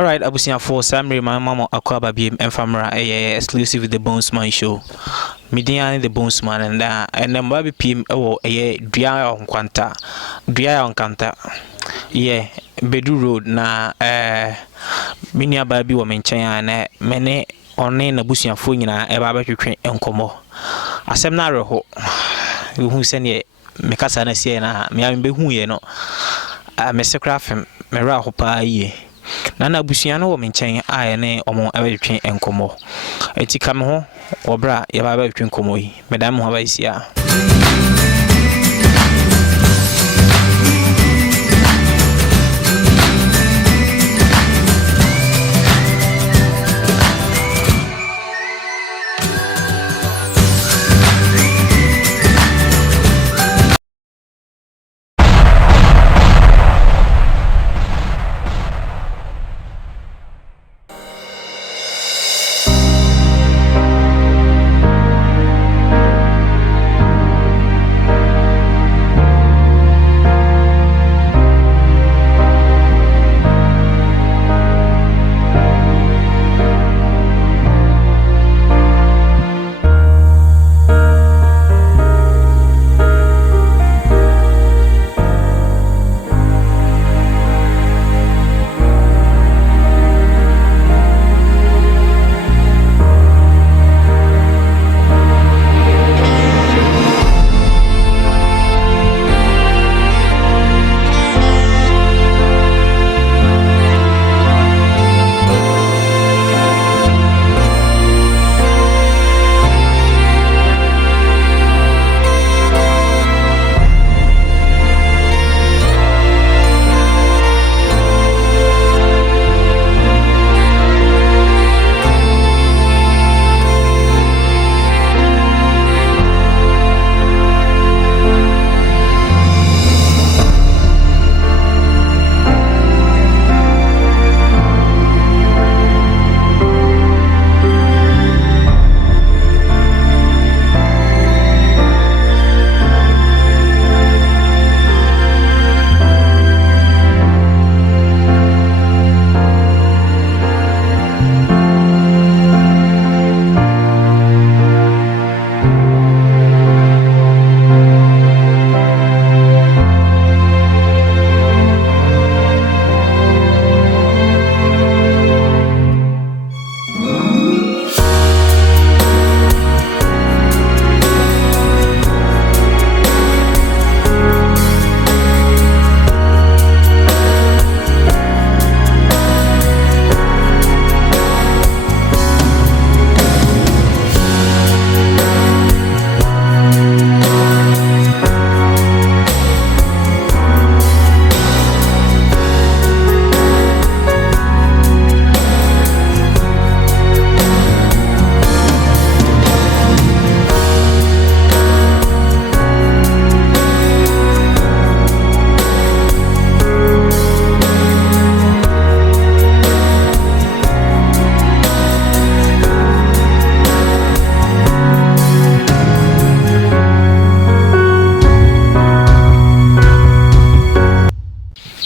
All right, Abusia for Samri, my mama Aquaba BM and Famra, exclusive with the Bonesman show. Midian the Bonesman and then Bobby PM Dria on Quanta, Dria on Canta. Yeah, Bedu Road na Minia Baby woman China, many on name Abusia Fuina, a barbecue train and Como. Asem na reho, who send ye Mekasa na Siena, me am be who ye no. Mr. Craft, Mera Hopa ye. Nana Busiano woman chain, I and a omo every and como. Eti come home, or bra, yaba between comoi, Madame Havaisia.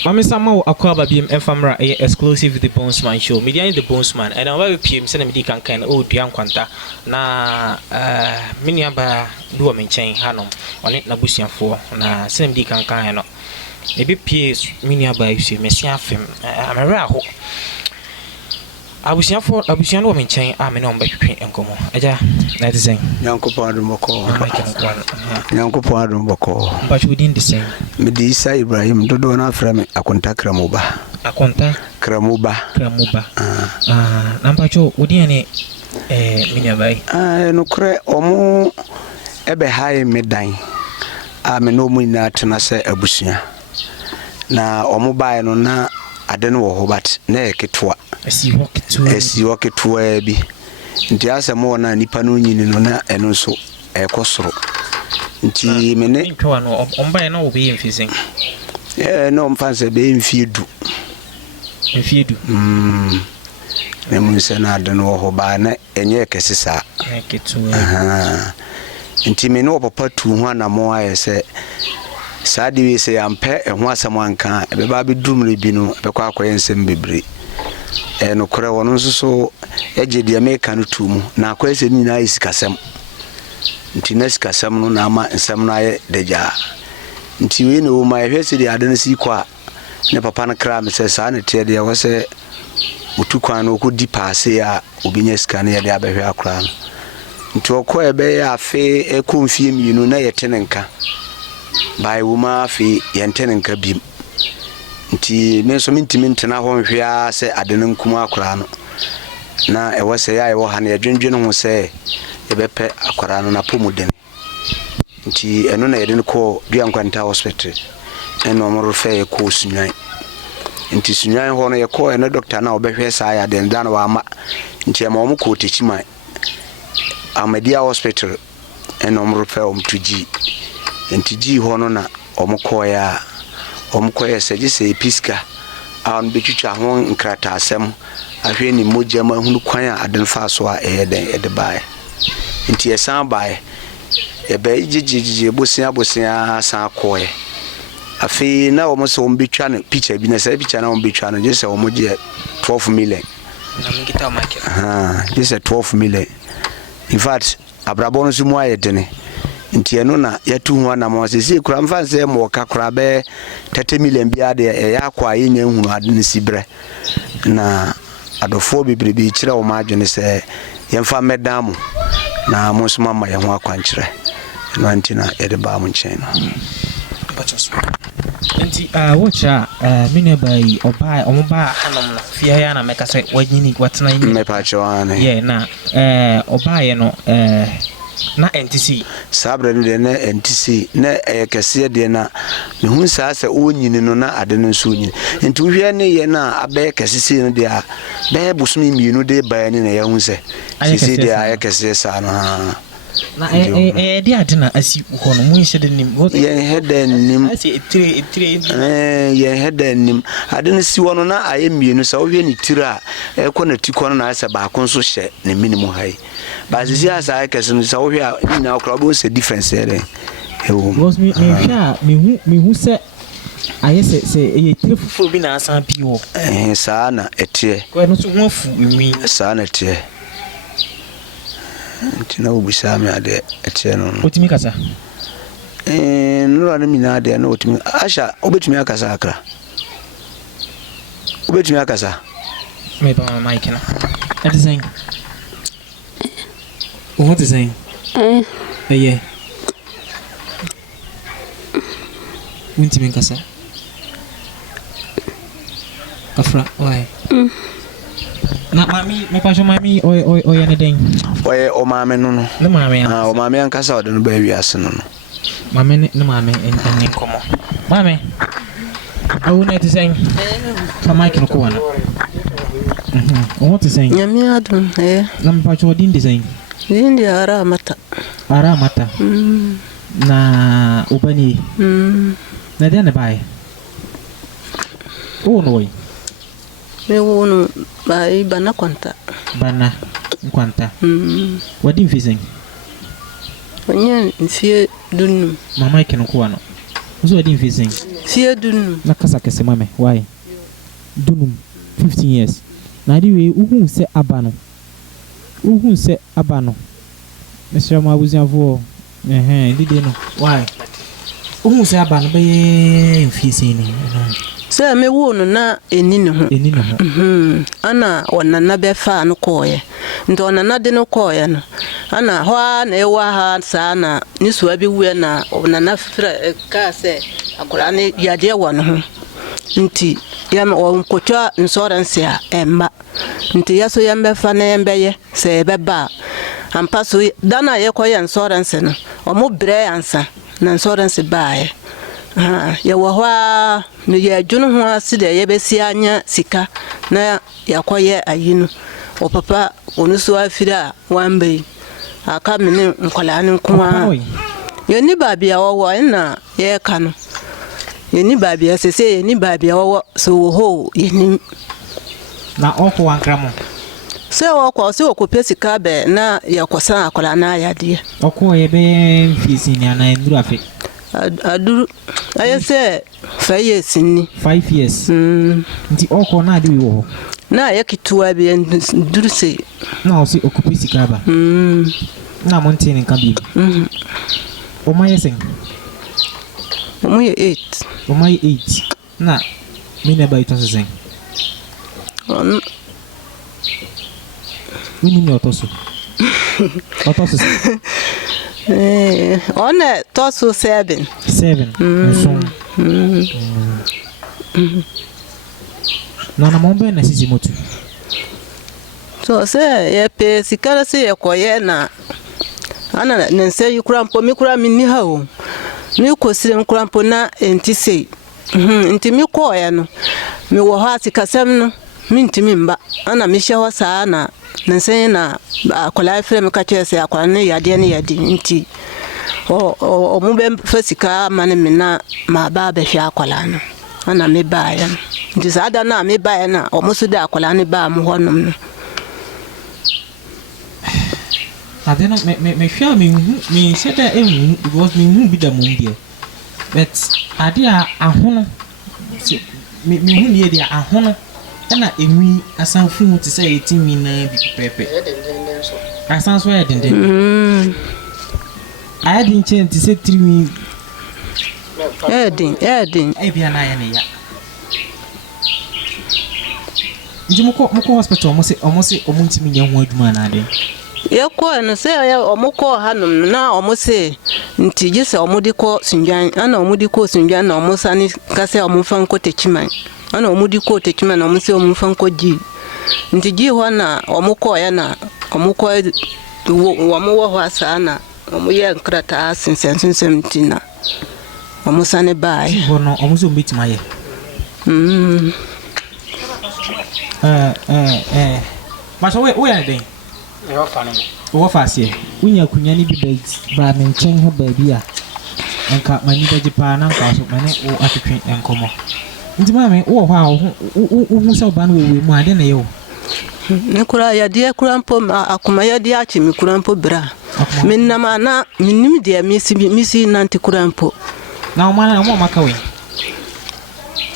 Mami Samo Aquaba BM and Famra exclusive with the Bonesman show. Media the Bonesman and I will PM send me can Dian Quanta na Miniaba do a chain Hanom on it Nabusian for na send me can no. Maybe PS Miniaba you Messia film. I'm a rare hope. Abusian woman chain, I'm an umber between and como. Aja, that is saying, Yanko Padumoko, Yanko Padumoko, but within the same. Medisa Ibrahim, Dodona from a contact Kramuba. A contact Kramuba. Nampacho, would any Miniabai? No cre omo ebe high midday. I'm no mina tenase Abusia. Na omo no na adenwo but na eketwa. Esi waketwa bi. Nti asemo na nipa no nyini no na eno so ekosoro. Nti mene ntwa no omba na obi mfizin. No mfanse be mfiedu. Mfiedu. Nemu se na adenwo ho ba na enye kesisa. Eketwa. Nti mene opapa tu ho na mo ayese Sadi we say ampe ho asem anka be ba be dumre bi no be kwa akoye nsem bebre no kora wono nso so eje de America no tumu na kwese ni na isikasem nti na isikasem no na ama nsem na ye deja nti we no ma hwese de ade no si kwa ne papa no kra me se sa na tie de wo se utukwan no ko di paase a obinya sika na ye de abehwe akra no nti okọ ebe ya afe ekomfie mienu na yetenenka bai wuma afi yentenenka bim nti me so mintimi ntena ho nhwea se adene nkuma akora no na ewo se ya ewo ha na yedwendwen ho se ebepe akora no na pomuden nti eno na yede ko Duankwanta hospital eno mo refe ko sunwan nti sunwan ho no ye ko eno doctor na obehwe sa ya den dan wa ma nti ma mo ko techiman Amadia hospital eno mo refe tuji nti ji ho no na omokoya seje se episka an betwitwa ho nkrata asem ahwe ni mogya ma hunu kwan a aden fa so a eden edebae nti esan bae ebe jijiji bosia san koye afi na wo so mbetwa no picture bi na se picture na wo mbetwa no je se wo mogye 12 million na mingita market je se 12 million in fact abrabo no so mu ayedene nti eno na yatu ho na mo sese kura mfanse mo kakura be 30 million bia de ya kwa yenya hunu ade ne sibre na adofo bibribi kire o ma adwene se yemfa medamu na mo so mama ye ho akwankyere no antina ede ba mo nchen no nti wocha mine bai obai omoba hanom na fia ya na meka se wanyini watena yin me pa chwane ye na obai no na NTC sabre no de na NTC na ekese de na me hu sa se onyini no na ade no so onyini nti hwe ne ye na abe ekese no de a be busumi mienu de ba ni na ye hu se sisi de a ekese sa no ha na de ade na asi ho no mu nhye de nim ye heden nim asi etire ye heden nim ade no si wono na aye mienu sa wo hwe ni tira ekọ na tikọ no na asa ba ko so hye ne minimum hai ba sisi asa ekese no sa wo hwe a na okra bo se difference ere ewo was me hu se aye se ye tire fufu bi na asan pi wo sa na etie ko no so hu afu emi sa na etie ntina obusa me ade etie no otimi kasa nura na mina ade na otimi asha obetumi akasa akra obetumi akasa me ba mic na ade sen what is saying yeah untimi kasa afra why na mami me pa jo mami o ya ne den o mame no no ne mame o mame ankasa ode no ba wiase no no mame ne mame en komo mame awu na ti sen ka mic no ko wana what is saying nyami adun na me pa jo din design Ndi ara mata na ubani na dia ne bai o no oi me wono bai bana kwanta wadi mfizeng onye mfie dunu mama ikeno ko ano uzo wadi mfizeng fie dunu na kasa kese mame why dunu 15 years na di we uhun se abano mesra ma abuziafo dide no why uhun se abano be mfisi ni se me wono na enini ho ana wonana be fa no koye ndo wonana de no koye no ana ho na ewa ha sa na nisuwa bi wu na wonana fra ka se akora ne yade wa no ho nti ya ma wonkotwa insurance a emba nti yaso yambe fa na yembe se beba ampa so dana ye koye insurance no omo bre ansa na insurance baaye ya wahwa me ya dwunu ho aside ye besi anya sika na yakoye ayinu o papa onusu afira wambe aka mene nkola ne nkoa ye ni babia wo na ye ka no ye ni babia sese ye ni babia wo so wo ho ye ni na okwo ankramo se wo kwa se okopɛ sika be na yakosa akola na ayade okwo ye be mfisi ni ana nduru afi aduru ayese 5 years ni 5 years nti okwo na ade wo na ya kituwa bi durse na o si okupi sikaba na monte ne nka bi o ma yesen o mo ye 8 o ma ye 8 na me ne ba ito sen on wini mi otoso otoso on toso 7 so na mombe na sisi motu so se ye pe sikara se ye koye na ana nense yikurampo mi kura mi ni ha o mi ko sire mi kurampo na enti sei enti mi koye no mi wo ha sikasem no mi ntimi mba ana mi hye ho saa na nense na akola fere mi ka chese akola ne yade ne yade enti o mu be fasika mane mi na ma ba be hwe akola no ana me ba ya nti sada na me ba ya na o musu da akola ne ba mu honum no adena me hwa me said that it was me bi da mum dia but adia ahono me hu ne dia ahono na enwi asanfu ti say etimi na bi pepe asanso ya dende I didn't change to say 3 me Edin e bia na ya ne ya Njimoko hospital omo ntimi nya ho adwuma na ade ye ko no se ya omoko hanum na omose nti gise omudi ko sunjan ana omudi ko sunjan na omosani kase omufan ko techiman ana omudi ko techiman na omose omufan ko ji nti ji ho na omoko ya na omoko wo ho asana omuye nkrata asensensen tina omusane bai ho no omose ometima ye Mas we are dey. Wo fa se. Unya kunya ni bi ba me nchen ho ba bi a. Enka mani ba jipa na nka so mane wo atwetwe enkomo. Nti ma me wo ho a wo se ba na wo mu ade na ye wo. Ne kura ya dia kura mpo akuma ya dia chi mi kura mpo bra. Minna ma na minnim dia misi nanti kura mpo. Na o ma maka we.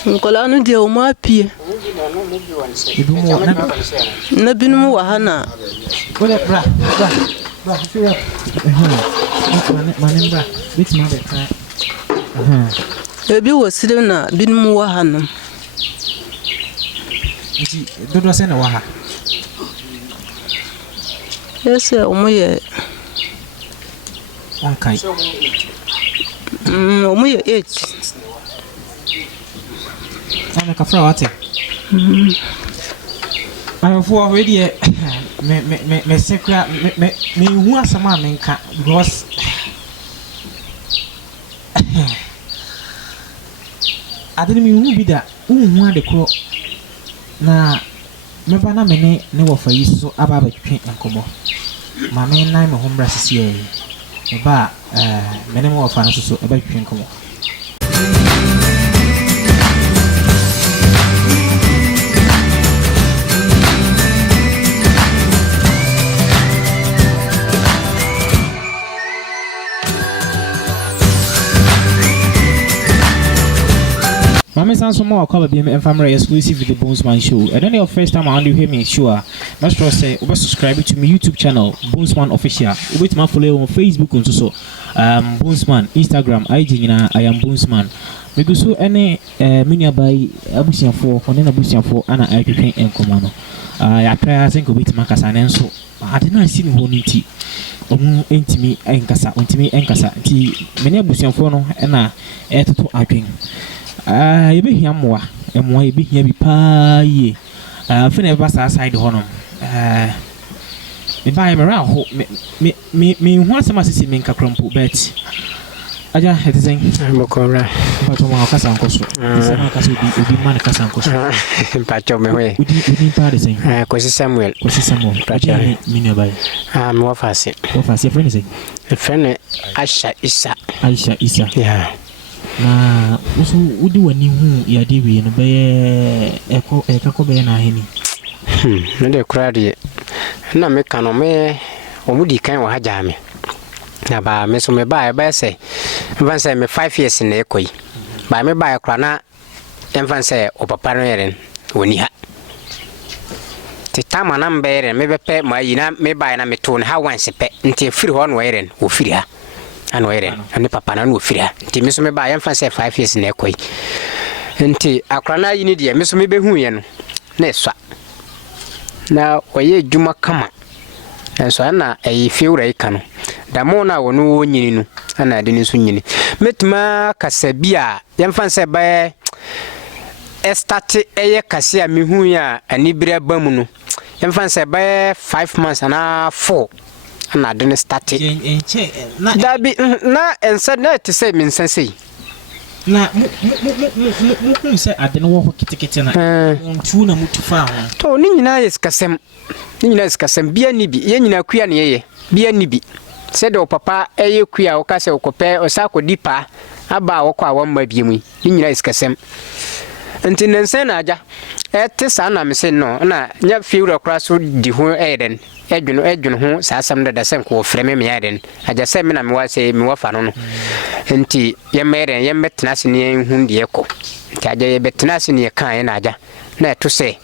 Nkola no dia o ma pie. Na binu wa hana. Wala bra. Fira. Manem bra. Bit ma be ka. Ebi wo sire na binu wa hana. Nti dodo se na wa ha. Ese omoye. Onkai. Omoye 8. Ana ka fra wate. I'm for already me secret me hu asama menka because adeni me hu bi da hu ade kro na me ba na me ne wo fa yi so aba ba twen enkomo ma me nan me ho mbra sisi e me ba me ne mo fa na so aba twen enkomo Mama sounds more cover BM and family exclusive with the Bonesman Show. And then your first time around you hear me, sure. Make sure say subscribe to my YouTube channel, Bonesman Official. Wait my follow on Facebook and so Bonesman, Instagram, IG I am Bonesman. Because so any mini by abusian for Anna I can and commando. I try I think wait my casan so I did not see me honey intimi enkasa intimi enkasa ti many abusian for no na to adwin ebe hia moa emoa ebe hia bi pa ye fene ba sa side honom me ba me ra ho me hu asema sisi me nka krampo bet aja hetizen mokora pato ma kasa nkoso sema kasa obi man kasa nkoso pato me we udi pa de sen Kosi Samuel pato mi ne ba me wa fase friend sen friend Aisha Isa yeah na usu udi wani hu ya dewe no be ekako be na heni me de krade na me kanu me omudi kan wa haja me na ba me so me ba say even say me 5 years na ekoi ba me ba kra na even say o papa no yeren woni ha te tama na mbere me bepe ma yina me ba na meto ha wanse pe nti firi ho no weren wo firi ha ano weren ani papa na no firi ha nti me so me ba yemfa se 5 years na ekoi nti akra na yini de me so me behu ye no na eswa na oye djuma kama enso ana ayi fiura ikano da mo na wono wo nyini no ana de ni so nyini metuma kasabia yemfa se ba estati eye kase a mehu ya anibira bamu no yemfa se ba 5 months na 4 ana de ni start da bi na ensa na te se min sense na mu se ade no wo kitikiti na ntu na mutufa ho to ni nyina yeskasem bia ni bi ye nyina kua ne ye bia ni bi se de papa eye kua o ka se okope o sa ko dipa aba wo kwa wamma bi mu ni nyina yeskasem nti nense na aja ete sa na me se no na nya fiura kra so di ho eden edwunu ho sa asam da sem ko freme me eden aja se me na me wa se me wa fa no nti ye mere ye metena se ne hu de eko nti aja ye betena se ne kan ye na aja na eto se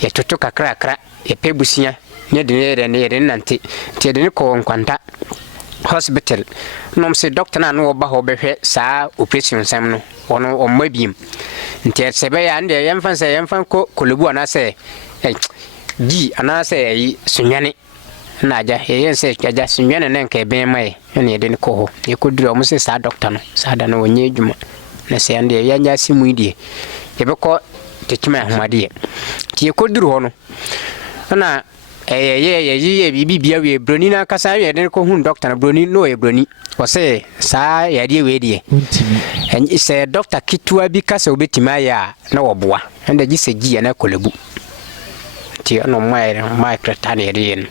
ye toto kakra ye pebusia ne de ne eden nanti ti de ne ko nkwanta hospital nom se doctor na no ba ho behwe sa operation sam no ono omabiem nti sebe ya ande yemfa ko kolubu anase gi anase yi sunwane na aja yense aja sunwane na nke ben mai ene de ko ho ye ko duro mo se sa doctor no sa da no onye djuma na se ande ya nya simu idie ye be ko tekima ahumade ti ye ko duro ho no na ye bibi bia we broni na kasa ye de ko hun doctor na broni no ye broni o se sa ya die we die and say doctor kitua bi kasa obetima ya na woboa enda gi se gi na kolebu ti no mai kretane ye de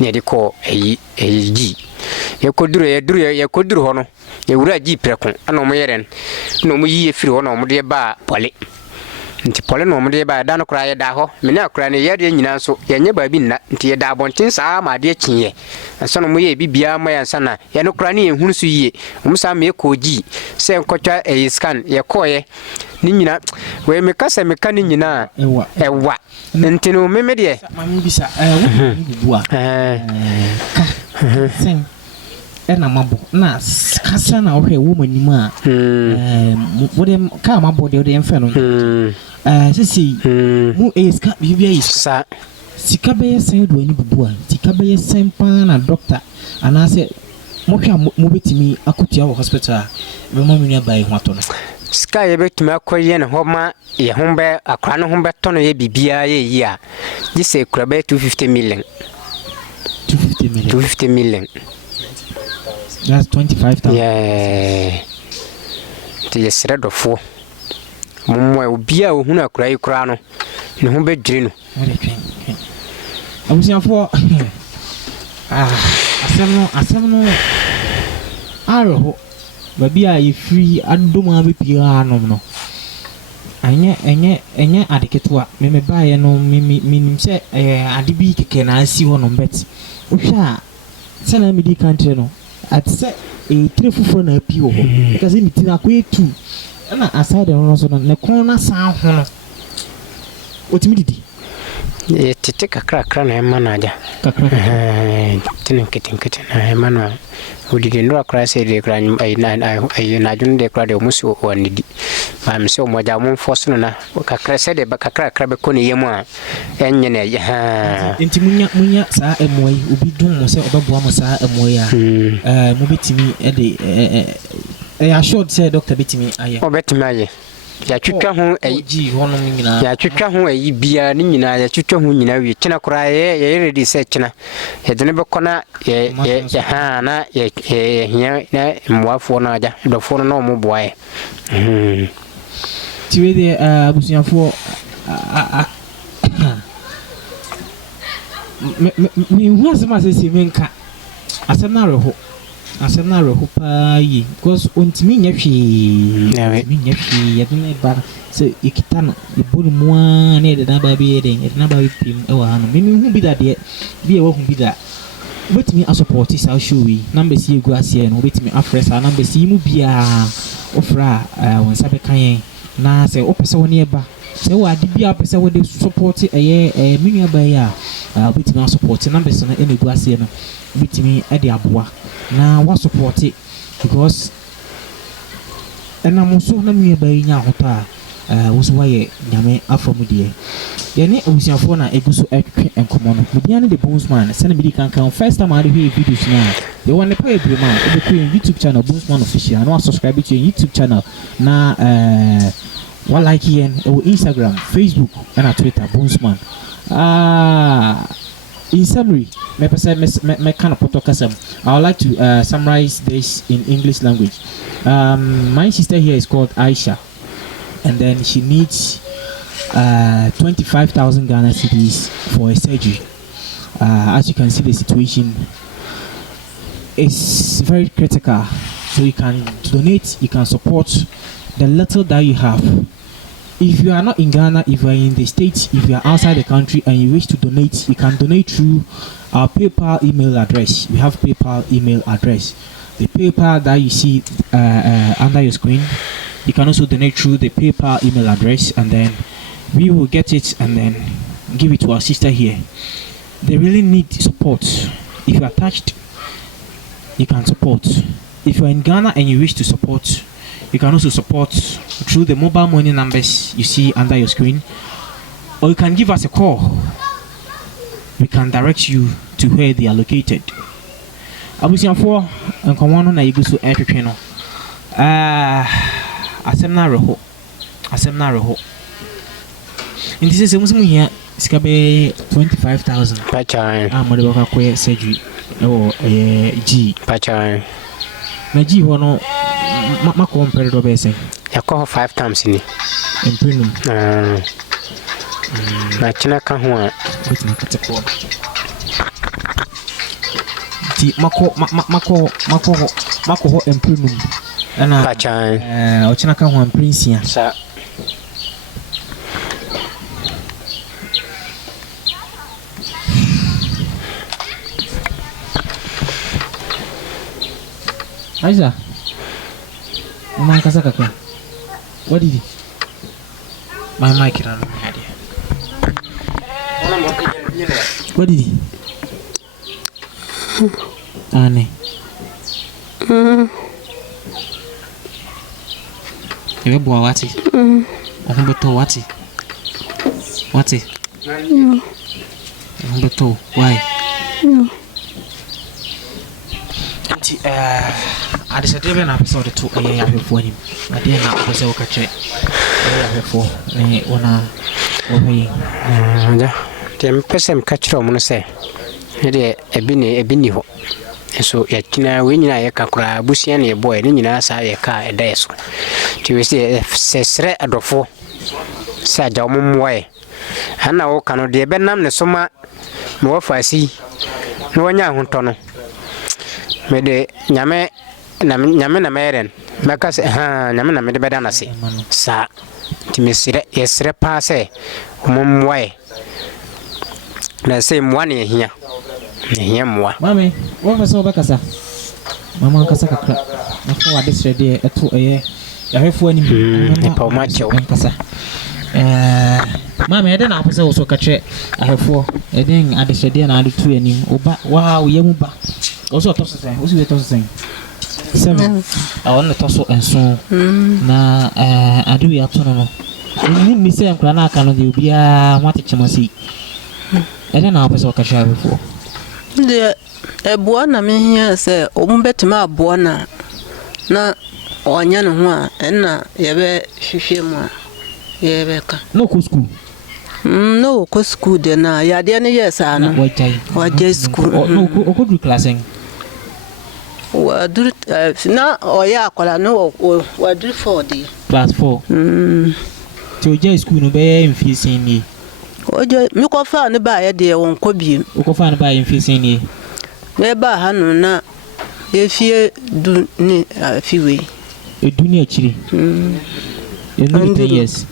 ne de ko gi ye ko duru hono ye wura gi preko ana mo yeren no mo yi efiri hono mo de ba pole nti pole no mo de ba da no kra ye da ho me na kra ne ye de nyina so ye nya ba bi na nti ye da abontin saa ma de kinye so no mo ye bibia ma ya sana ye no kra ne ye hunu so yie mo sa me ko gi se nkotwa e scan ye koye ni nyina we me kasa me kan nyina ewa nti no me de ma mi bisa wo bua sen ena mabo na kasa na ohwe wo manima wo de ka mabo de enfe no sisi mu eska bibia isa sika be sen do ani bubua sika be sen pa na doctor anase mo hwa mo betimi akotua wo hospital be mo menu abai ho ato no sika ye betimi akoye ne homa ye hombe akra no hombe to no ye bibia ye yi a ji se kura be 250 million that's 25,000 yeah ti yesre do fo momwe obia ohunu akura yi kura no ne ho be dwire no abusiafo asem no aro babi a ye free adoma be pia no no enye adeketua me baaye no minim se ade bi keke na asi ho no bet ohwa se na medi country no at se trefufo na api ho because me tina ko etu na aside no so no ne kon na san ho no otimi didi tete kakra na emanaja tinin kitin na emana udide ndo akra se de kra ai na jun de kra de musu wanidi ba mi se omoja mo force no na kakra se de kakra be ko ne yemu a enye na ya enti munya sa emoi obi dum mo se obabo mo sa emoi a mo betimi e de assured say doctor betimi aye obetimi aye ya twitwa ho ayi hono nyina ya twitwa ho ayi bia ni nyina ya twitwa ho nyina wi kina kura ye ready say kina ye de ne be kona ye ha na ye hia na mwafo na aja dofo no mo boae tiwe de abusiafo me hu asema se menka asema reho pa yi because ontimi nya hwi ya dine ba se ikitano iburu mua ne de na ba bi eden de na ba pim e wa hanu me hu bi da de bi e wa hu bi da betimi support sa show wi number si egu ase no betimi afresh sa number si mu bia ofra won sabe kan na se opese woni e ba sɛ wo ade bia pɛ sɛ wode support ɛyɛ me nua baa yi a wobɛtumi support numbers no ɛna gu aseɛ no wobɛtumi de aboa na wa support because ɛnam so na me nua baa yi nya ahotɔ a wo so wayɛ nyame afa mu deɛ yɛne abusuafoɔ na ɛgu so ɛtwetwe nkɔmmɔ no media ne the Bonesman sɛne medi kankan first time ade hwɛ videos no a yɛwɔ ne pa yɛbrɛma a wobɛkɔ yɛn YouTube channel Bonesman official na wasubscribe to yɛn YouTube channel na what like yɛn ɛwɔ Instagram, Facebook and Twitter Bonesman. In summary, I would like to summarize this in English language. My sister here is called Aisha, and then she needs 25,000 Ghana cedis for a surgery. As you can see, the situation is very critical. So you can donate, you can support the little that you have. If you are not in Ghana, if you are in the States, if you are outside the country and you wish to donate, you can donate through our PayPal email address. We have PayPal email address. The PayPal that you see under your screen, you can also donate through the PayPal email address, and then we will get it and then give it to our sister here. They really need support. If you are touched, you can support. If you are in Ghana and you wish to support, you can also support through the mobile money numbers you see under your screen, or you can give us a call. We can direct you to where they are located. Abusianfo nkomo no na yigu so etwetwe no. Asem na reho. Indi se musumu hia sika be 25,000. Pachai. Mo de baka ko surgery G. Pachai. Na G ho no ma compare do be say. Yakɔ 5 times ni. Imprenum. Na china ka ho a betimi kateko. Ti mako ho imprenum. Ana Pachai. O china ka ho imprensia. Sa Aisha, Mama kasa kaka. What did he? My mic is on my head. What did he? Anne. You boy what? I'm beto what? What? I'm beto why? I decided to episode 2 a year before him. I didn't know what I catch it. Before me, dem person catch from say. Ede ebini ho. So yakina we nyina ye kakura busia na ye boy ni nyina sa ye ka eda so. Ti we say sesre adofo. Sa ja ommoe. Ana wo kanu de benam ne soma me wo fasi. No wanya ahunto no. Me de nyame na meren meka se nyame na me de beda na se sa timesire yesre pa se ommoe na se mwa ne hia mwa mami wo fa so bekasa mama kasa kakra na fo ade srede eto eye ya hwefo anim ne pa ma chew kasa mami ede na apese wo so kakre ahwefo ede ade srede na ade to anim oba wow yemu ba also to sen wo si we to sen 7 I want to so and so na adu ya to no ni mi se nkra na aka no de obia nwate chemasi ede na apese wo kakra before de eboa na me hia se ombetima aboa na onya no ho a na yebe hwehwe mu a yebe ka no ko school no ko school de na ya de ne yesa no wajai school no ko do classing wa dur na oya akola no wa dur 4 de class 4 to jai school no be mfisi ni oje mi ko fa ne ba ye de won ko bi ko fa ne ba ye mfisi ni me ba ha no na e fie du ni fiwe e duni akiri e no 10 years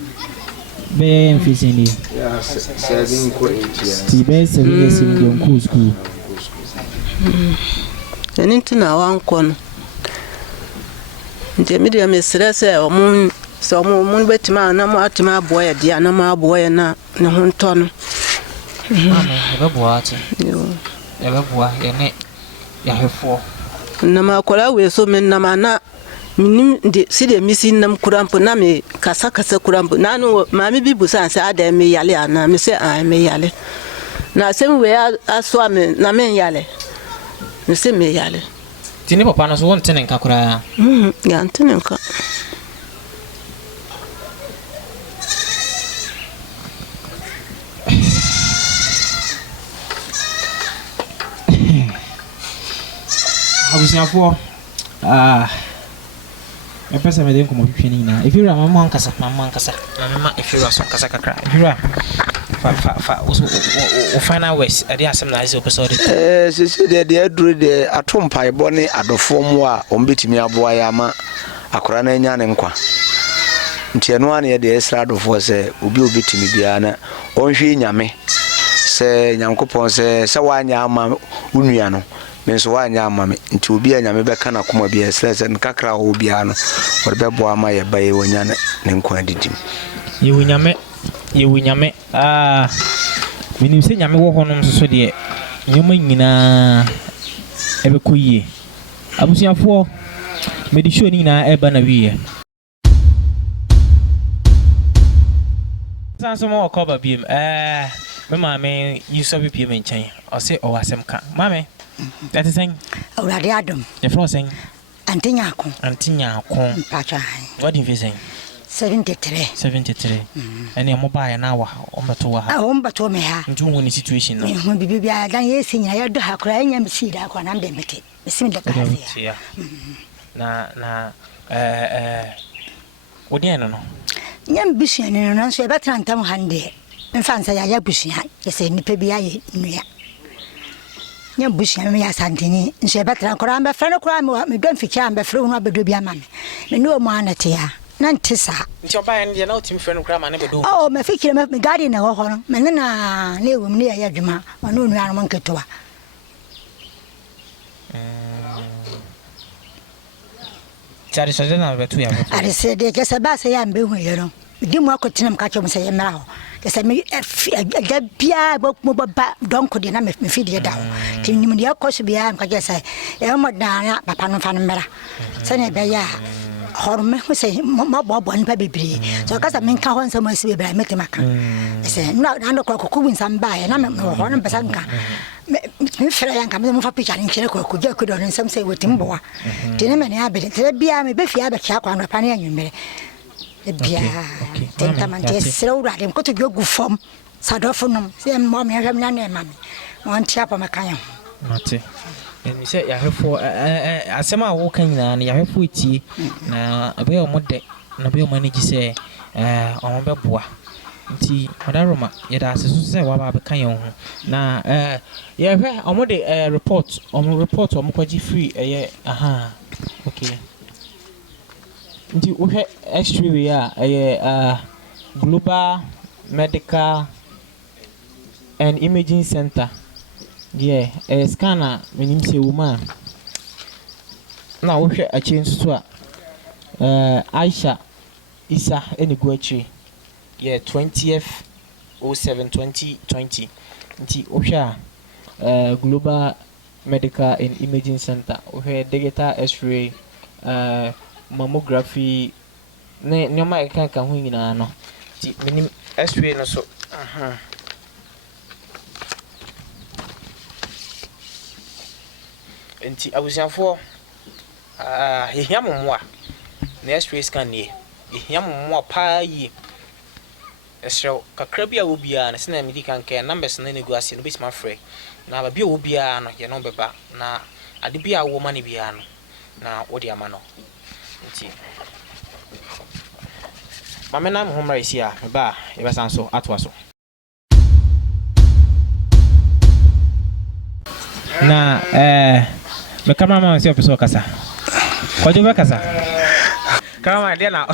be mfisi ni ya 7 ko 8 years ti be 7 years in go school eni tina wan kon nte mi de me stress e so mo betima na mo atima boy dia na ma boy na ne ho nto no mama ebe boate ebe boa ye ne ya hefo na ma kola we so men na ma na minim de si de misi nam kurampo na me kasa kurampo na no ma me bi busa se ada me yale ana me se a me yale na se we aso me na me yale me se me yale tini papa no so won tenen ka kura ya tenen ka abusiafo pesa me den ko mo hwehwe ni na ifira mama ankasa mama ifira so ankasa kakra ifira fa o final words ade asem na azi episode se de aduru de atompai bone adofo mu a ombetimi aboa ya ma akora na nya ne nkwa nti eno ane de esra adofo se obi obetimi bia na onhwe nyame se nyankopon se wanya ama unua no menso wanya ama me nti obi anyame beka na koma bia esra se nkakra ho bia no orbebo ama ye baye wonya ne nkwa didim yewu nyame minim se nyame wo honom so de nyoma nyina ebekoyie abusiafo medi show ni na eba na wiye sanso mo okoba biem me mame yiso bi piem nchen o se o asem ka mame that is saying awrade adom e fro saying antinya ko pacha what do you saying 73 ene mo ba ya na wa o meto wa ha o mbato me ha ntu wo ni situation no ho bibi bia dan yesi nya ya do ha kra nya msi da kwa na mde mete mesi da ka ya na odi eno no nya mbishia ne no so e betra ntam hande mfansa ya bushia yese nipa bia ye nua nya bushia me ya santini nso e betra kra mbe frɛ no kra me don fikia mbe frɛ no abedo bia ma me no mo anate ya nantisa nti oba en de na otimi frɛ no kra ma ne bedo me fikire me garden na ho ho no me na ewum ne ya adwuma ono nua no nketoa Chari so na betu ya betu ari se de ke se ba se ya mbe hu ye no di mu akotinam ka chom se ye mra ho ke se me da bia mo ba donko de na me fidi da ho ti ni mu de akoso bia ka je se e mo da na papa no fa no mra se ne be ya horme ho se mo bo npa bebiri so ka sa men ka ho nsa mo se bebira me temaka se na ndo ko ku nsam ba ye na me ho no pesa nka me fera yanka me mo fa picture ni kire ko je ko do nsam se wetim boa tene me ne abede tere bia me be fia be kia kwa no pa ne anwumere bia tenta man te sere ura dem ko to gu fom sadofo nom se mo me hwam na na ma me won tia pa makanya mate eni se ya hefo asema wo kan nyina na ya hefo tie na abe o mode na be o manage se o mo be boa nti madaroma yeda asesu se wa ba be kan yon ho na ye hwe o mo de report o mo kwaji free aha okay nti wo hwe x-ray we Global Medical and Imaging Center scanner menim se woman na wo hwe a chain so a Aisha Isa enigu achi 20th 07/2020 nti wo hwe a Global Medical and Imaging Center wo hwe digital x-ray mammography ne nyoma kan ho nyina no nti menim x-ray no so nti abusiafo yehia momwa na x-ray scan nie yehia momwa pa yi esrew kakra bia wo bia na se na medi kan ke numbers na nego ase no bisma frɛ na ba bia wo bia no ye no beba na ade bia wo ma ne bia no na wo dia ma no nti mamena mo homra isi a me ba e ba sanso atwa so na me cameraman se opeso kasa kwaje ba kasa cameraman dia na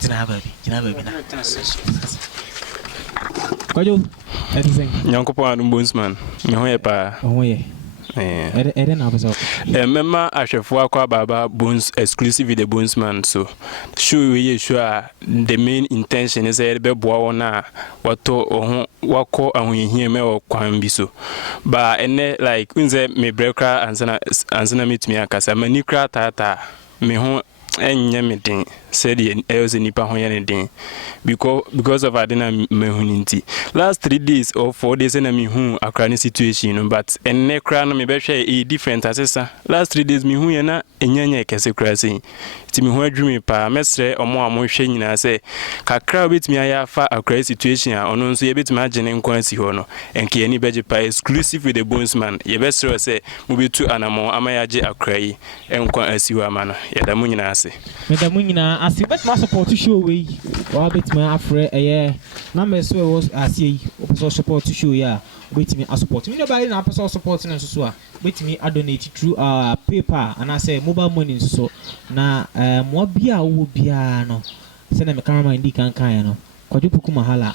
jina baby na kwaje atisen nyankopo anu bondsman me ho ye pa ho ye Mema ahwefo akwa baba Bones exclusive with the Bonesman so show we sure the main intention is e be boa wona wato ohun wako ahunhie me okwan bi so ba ene like unze me brekra ansana metumi akasa mani kra tata me ho enye me den said the nipa ho yene den because of adena mehuninti last 3 days or 4 days na me hu akra situation but enne kra no me be hwe e different asesa last 3 days me hu ye na enyanya kese kra sei ti me hu adwumi pa mesre omo hwe nyina se kakra obetimi aya fa akra situation a ono nso ye betimi agene nkwan si ho no enke ani beje pa exclusive with the Bonesman ye be sure se mo betu anamo amayaje akra yi enkwan asiwa amana ye da mu nyina ase Madam nyina asi bet ma support show we wa bet ma afre na me so was asi o support show ya bet me support me nobody na person support na so a bet me donate through paper and I say mobile money so na mo bia wo bia no se na me cameraman ndi kan no kwadupuku mahala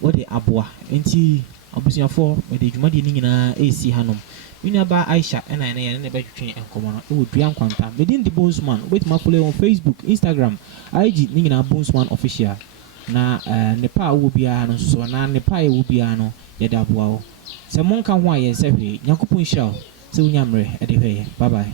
what the aboa enti obusuafo me de dwuma de ni nyina esi hanom Minaba Aisha and I never train and common. It would be unquantum. Within the Bonesman, wait my follow on Facebook, Instagram, IG, Nina Bonesman official. Na Nepal will be an so na Nepal will be ano, Yadabuao. Someone can why and say, Yakupun shall. So Yamre at the way. Bye bye.